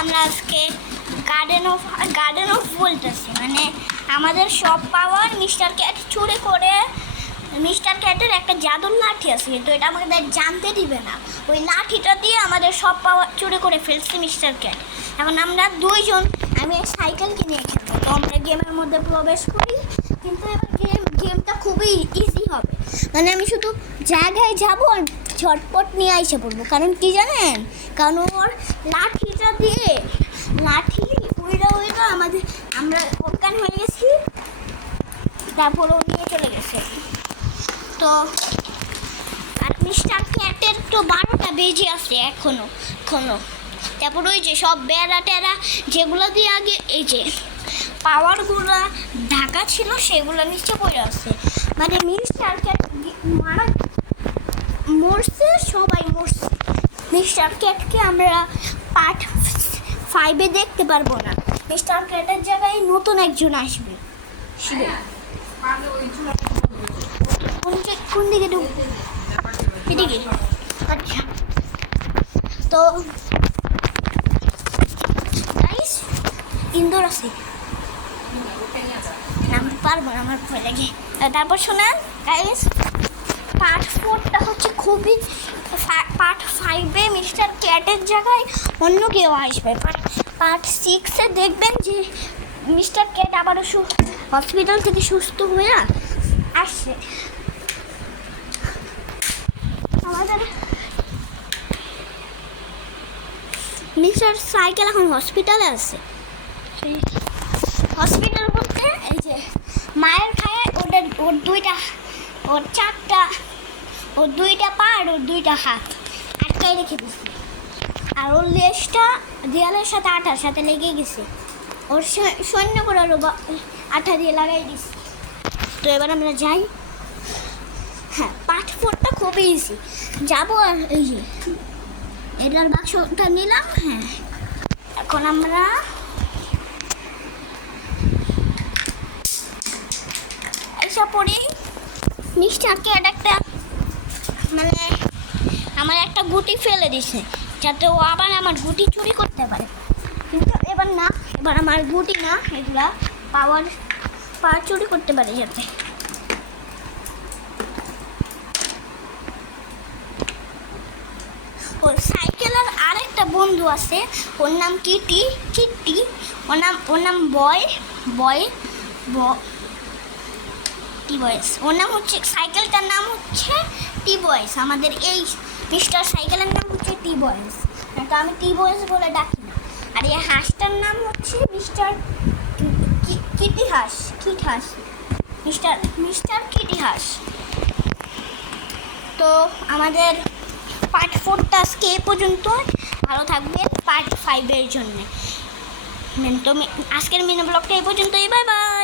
আমরা আজকে garden of বলতেছি, মানে আমাদের সব পাওয়ার মিস্টার ক্যাট চুরি করে। মিস্টার ক্যাটের একটা জাদুর লাঠি আছে, কিন্তু এটা আমাদের জানতে দিবে না। ওই লাঠিটা দিয়ে আমাদের সব পাওয়ার চুরি করে ফেলছে মিস্টার ক্যাট। এখন আমরা দুইজন, আমি সাইকেল কিনে খেলবো, তো আমরা গেমের মধ্যে প্রবেশ করি। কিন্তু এবার গেমটা খুবই ইজি হবে, মানে আমি শুধু জায়গায় যাবো আর ঝটপট নিয়ে এসে পড়বো। কারণ কি জানেন, কারণ ওর লাঠিটা দিয়ে লাঠি উইরা আমরা অজ্ঞান হয়ে গেছি, তারপর ও নিয়ে চলে গেছে। তো আর মিস্টার ক্যাটের তো 12টা বেজে আছে এখনো। তারপর ওই যে সব বেড়া টেরা যেগুলো দিয়ে আগে এই যে পাওয়ারগুলো ঢাকা ছিল সেগুলো নিচে পড়ে আছে। মানে মিস্টার ক্যাট মারা মরছে, সবাই মরছে। মিস্টার ক্যাটকে আমরা পার্ট 5-এ দেখতে পারবো না। মিস্টার ক্যাটের জায়গায় নতুন একজন আসবে। কোন দিকে ঢুকবো? এদিকে। আচ্ছা, তো গাইস ইনডোর আছে, নামতে পারবো না, আমার ভয় লাগে। তারপর শোনান গাইস, পার্ট 4টা হচ্ছে খুবই, পার্ট 5-এ মিস্টার ক্যাটের জায়গায় অন্য কেউ আসবে। পার্ট 6-এ দেখবেন যে মিস্টার ক্যাট আবারও হসপিটাল থেকে সুস্থ হয়ে আসছে। আমাদের মিস্টার সাইকেল এখন হসপিটালে আছে। হসপিটাল বলতে এই যে মায়ের খায় ওর 2টা, ওর 4টা, ওর 2টা পা আর ওর 2টা হাত আটকায় রেখে দিচ্ছে। আর ওর লেজটা দেয়ালের সাথে আঠার সাথে লেগে গেছে। ওর সৈন্য করে ওর আঠা দিয়ে লাগাই দিচ্ছে। তো এবার আমরা যাই। হ্যাঁ, পার্ট 4টা খুবই ইজি। যাবো আর এই যে এটার বাক্সটা নিলাম। হ্যাঁ, এখন আমরা এসে পড়ি। মিস্টার ক্যাট একটা, মানে আমার একটা গুটি ফেলে দিছে, যাতে ও আবার আমার গুটি চুরি করতে পারে। কিন্তু এবার না, এবার আমার গুটি না, এগুলা পাওয়ার চুরি করতে পারে যাতে। ওর সাইকেলের আরেকটা বন্ধু আছে, ওর নাম কিটি। ওর নাম টি বয়েস। ওর নাম হচ্ছে, সাইকেলটার নাম হচ্ছে টি বয়েস। আমাদের এই মিস্টার সাইকেলের নাম হচ্ছে টি বয়েস, তো আমি টি বয়েস বলে ডাকি না। আর এই হাঁসটার নাম হচ্ছে মিস্টার কিটি হাঁস। মিস্টার কিটি হাঁস। তো আমাদের পার্ট 4টা আজকে এ পর্যন্ত। ভালো থাকবেন পার্ট 5-এর জন্য। তো আজকের মিনি ব্লগটা এই পর্যন্তই। Bye bye.